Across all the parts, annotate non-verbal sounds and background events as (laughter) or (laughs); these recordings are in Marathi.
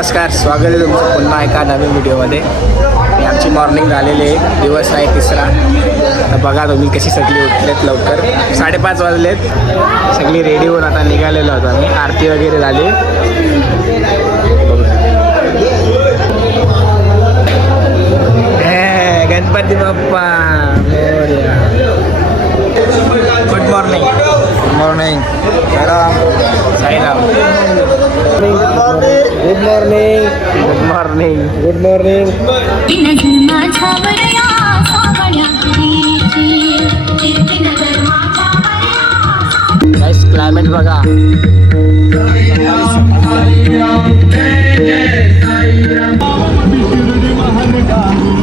नमस्कार स्वागत आहे तुमचं पुन्हा एका नवीन व्हिडिओमध्ये. आणि आमची मॉर्निंग झालेली आहे दिवस आहे तिसरा. तर बघा तुम्ही कशी सगळी उठलेत लवकर. साडेपाच वाजलेत. सगळी रेडी होऊन आता निघालेलो होतो आम्ही. आरती वगैरे झाली. हे, Ganpati Bappa. Morya. Good morning morning Sairam. Good morning good morning good morning guys climate बघा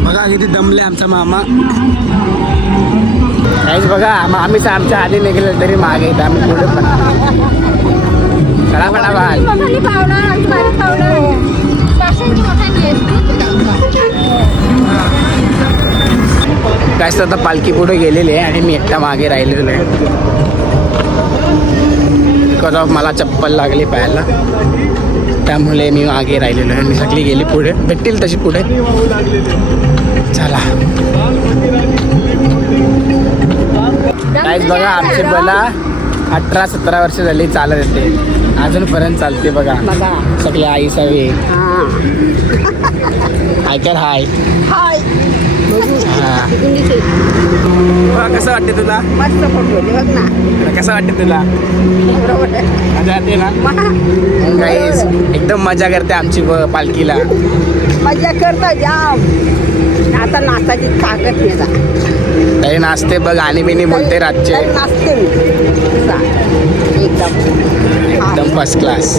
बघा किती दमले आमचा मामा काहीच बघा मग आम्हीच आमच्या आधी निघले तरी मागे आम्ही पुढे पण चला फटा काय तर आता पालखी पुढे गेलेली आहे आणि मी एकटा मागे राहिलेलो आहे. बिकॉज ऑफ मला चप्पल लागली पायाला त्यामुळे मी मागे राहिलेलो आहे. आणि सगळी गेली पुढे. भेटतील तशी पुढे. चला. काहीच बघा आमची बला अठरा सतरा वर्ष झाली चालत येते. अजूनपर्यंत चालते बघा. सगळे आई सगळे. हाय कर हाय. हाय. कसं वाटते तुला? मस्त फोटो बघ ना. कसं वाटते तुला. मजा येते ना? गाईस एकदम मजा करते आमची पालखीला. मजा करतो जाम. आता नाचाची ताकद नाही जा. तरी नाचते बघ आणि बिनी बोलते रातचे. नाचते. एकदम. एकदम फर्स्ट क्लास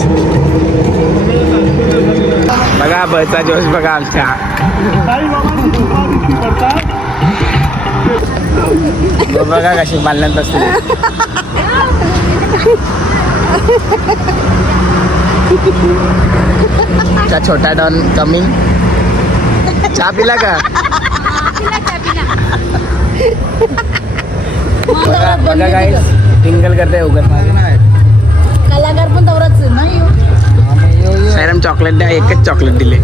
बघा बचा जोश बघा आमच्या. बघा कशी मानल्यात असते चा छोटा डॉन कमिंग. चहा पिला का? बघा बघा काय टिंगल करते उगत कलाकार पण दौराच नाही सायरम चॉकलेट द्या एकच चॉकलेट दिले.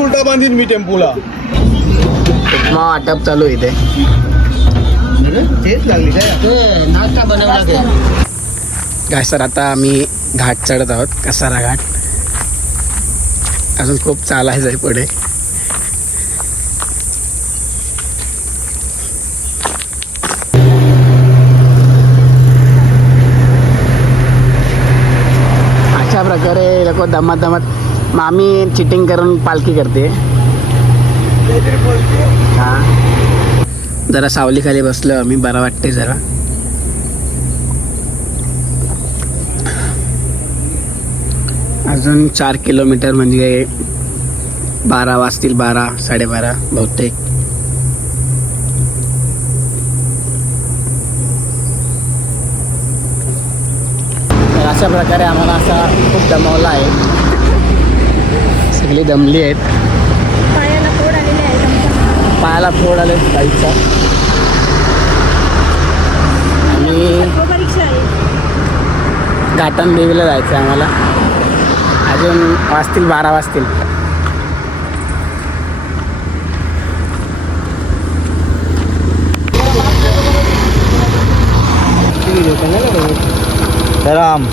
उलटा बांधीन मी टेम्पूला? उपमा वाटप चालू आहे इथे. तेच लागली. काय काय सर आता आम्ही घाट चढत आहोत कसारा घाट. अजून खूप चालायचं आहे पुढे अशा प्रकारे लोक दमात दमात। मामी चिटिंग करून पालखी करते. हा. जरा सावलीखाली बसलो आम्ही बरं वाटते जरा. अजून चार किलोमीटर म्हणजे बारा वाजतील बारा साडेबारा बहुतेक. अशा प्रकारे आम्हाला असा खूप दमवला आहे. सगळी दमली आहेत. पायाला फोड आलेले आहे पायाला फोड आले बाईकचा आणि घाटन देवीला जायचं आहे आम्हाला. अजून वाजतील बारा वाजतील. राम.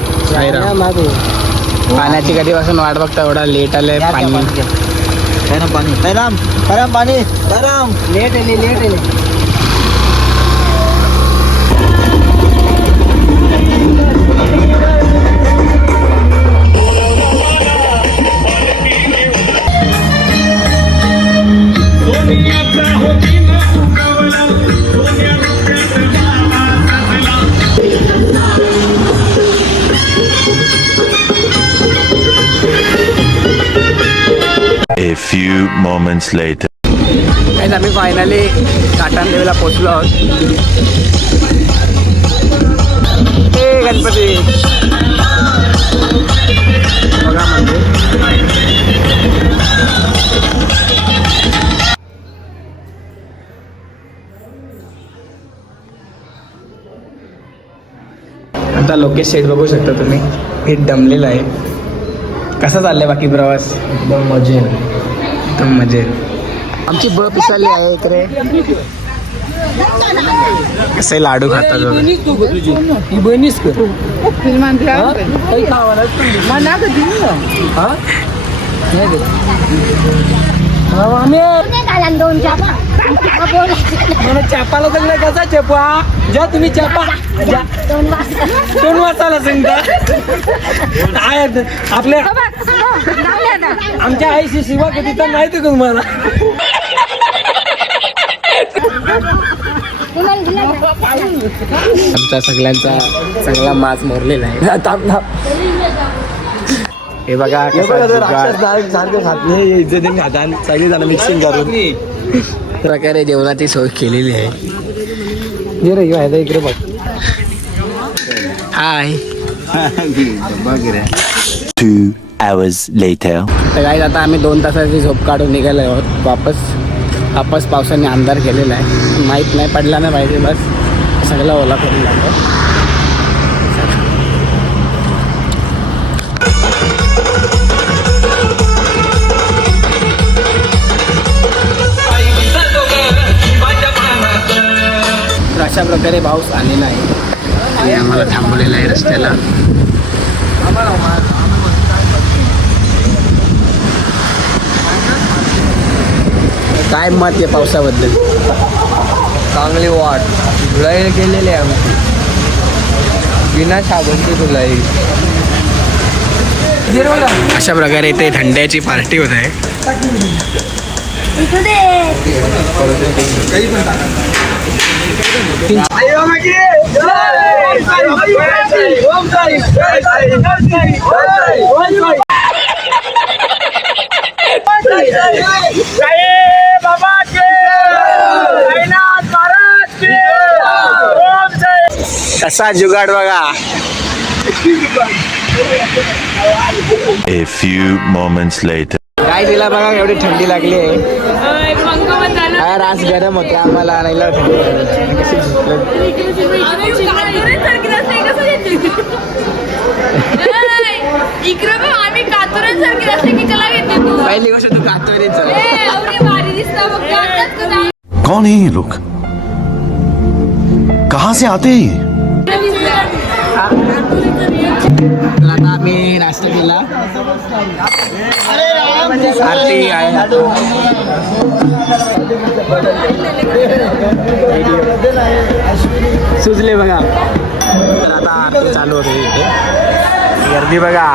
पाण्याची कधीपासून वाट बघता एवढा लेट आले पाणी. पाणी. राम. गरम पाणी. गरम लेट आले लेट आले. Few moments later. काहीच आम्ही फायनली काटान देवीला पोचलो आहोत ए गणपती बघा म्हणजे आमचा लोकेश सेट बघू शकता तुम्ही. फिट दमलेला आहे. कसा चाललाय बाकी प्रवास? एकदम मजे एकदम मजेत. आमची बळ पिसाली आहे इकडे. कसे लाडू खातात. ही हा? चापाला सांगला कसा चेपा? जा तुम्ही चापा. दोन सांगता. (laughs) आपल्या आमच्या आईशी शिवा कधी तर माहिती का तुम्हाला आमचा सगळ्यांचा चांगला माज मोरलेला आहे. थांब हे बघा बघा, सारखं खात नाही हे इज्जतीने खातात सगळी जण मिक्सिंग करून. प्रकारे जेवणाची सोय केलेली आहे. हे रे ह्यो इकडे बघ. हाय. (laughs) Two hours later. तर काय आता आम्ही दोन तासाची झोप काढून निघालो आहोत वापस. वापस पावसाने अंधार केलेला आहे. माहीत नाही पडला नाही पाहिजे बस. सगळं ओला करून लागतो तर अशा प्रकारे पाऊस आलेला आहे. आणि आम्हाला थांबवलेला आहे रस्त्याला. काय मत आहे पावसाबद्दल चांगली वाट धुळाई केलेली आहे आमची बिना साबणची धुलाई अशा प्रकारे इथे थंड्याची पार्टी होत आहे जुगाड बघा A few moments later. काय तिला बघा एवढी थंडी लागली आहे रास गरम होते आम्हाला आणायला थंडी लागली. कशी झोपलं. इकडे बघ आम्ही कातुरांसारखे रस्ते की कला घेते तू पहिली गोष्ट तू ए, एवढी भारी दिसता? कौन है ये लोग कहां से आते हैं ये? आता आम्ही नाश्ता केला. आरती आहे सुजले बघा. तर आता आरती चालू होते इथे. गर्दी बघा.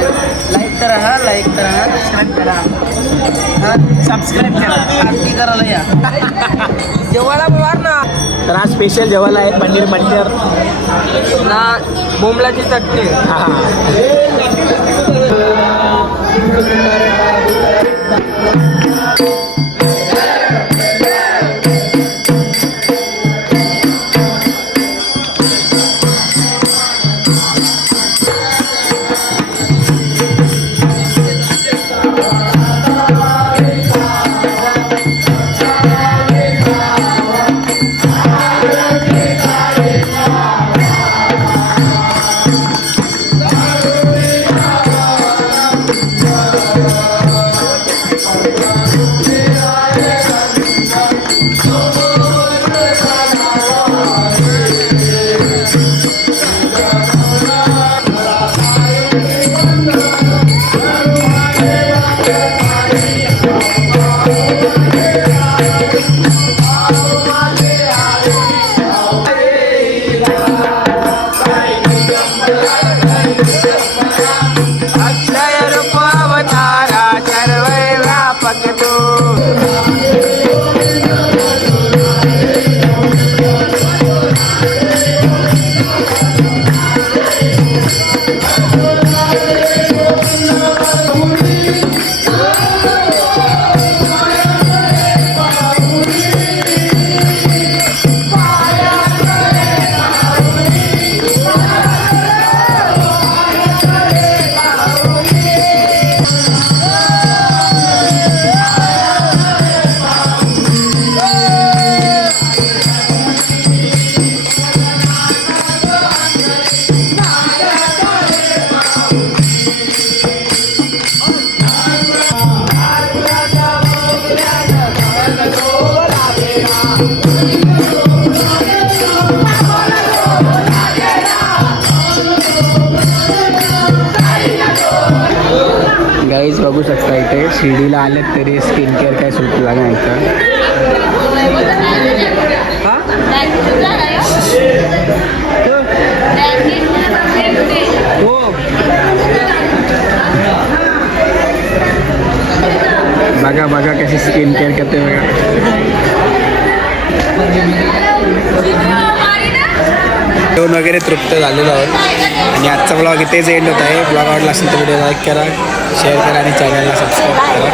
लाईक करा हा लाईक करा हा सबस्क्राईब करा. हा सबस्क्राईब करा. आरती करायला या. जेवायला बोलवार ना. तर आज स्पेशल जेवायला आहे पनीर पनीर ना बोमलाची चटणी. शकता इथे. शिर्डीला आलेत तरी स्किन केअर काय सुटला नाही इथं. हो. बघा बघा कशी स्किन केअर करते बघा. जेवण वगैरे तृप्त झालेलं आहोत. आणि आजचा ब्लॉग इथेच एंड होत आहे. ब्लॉग आवडला असेल तर व्हिडिओ लाईक करा शेअर करा आणि चॅनलला सबस्क्राईब करा.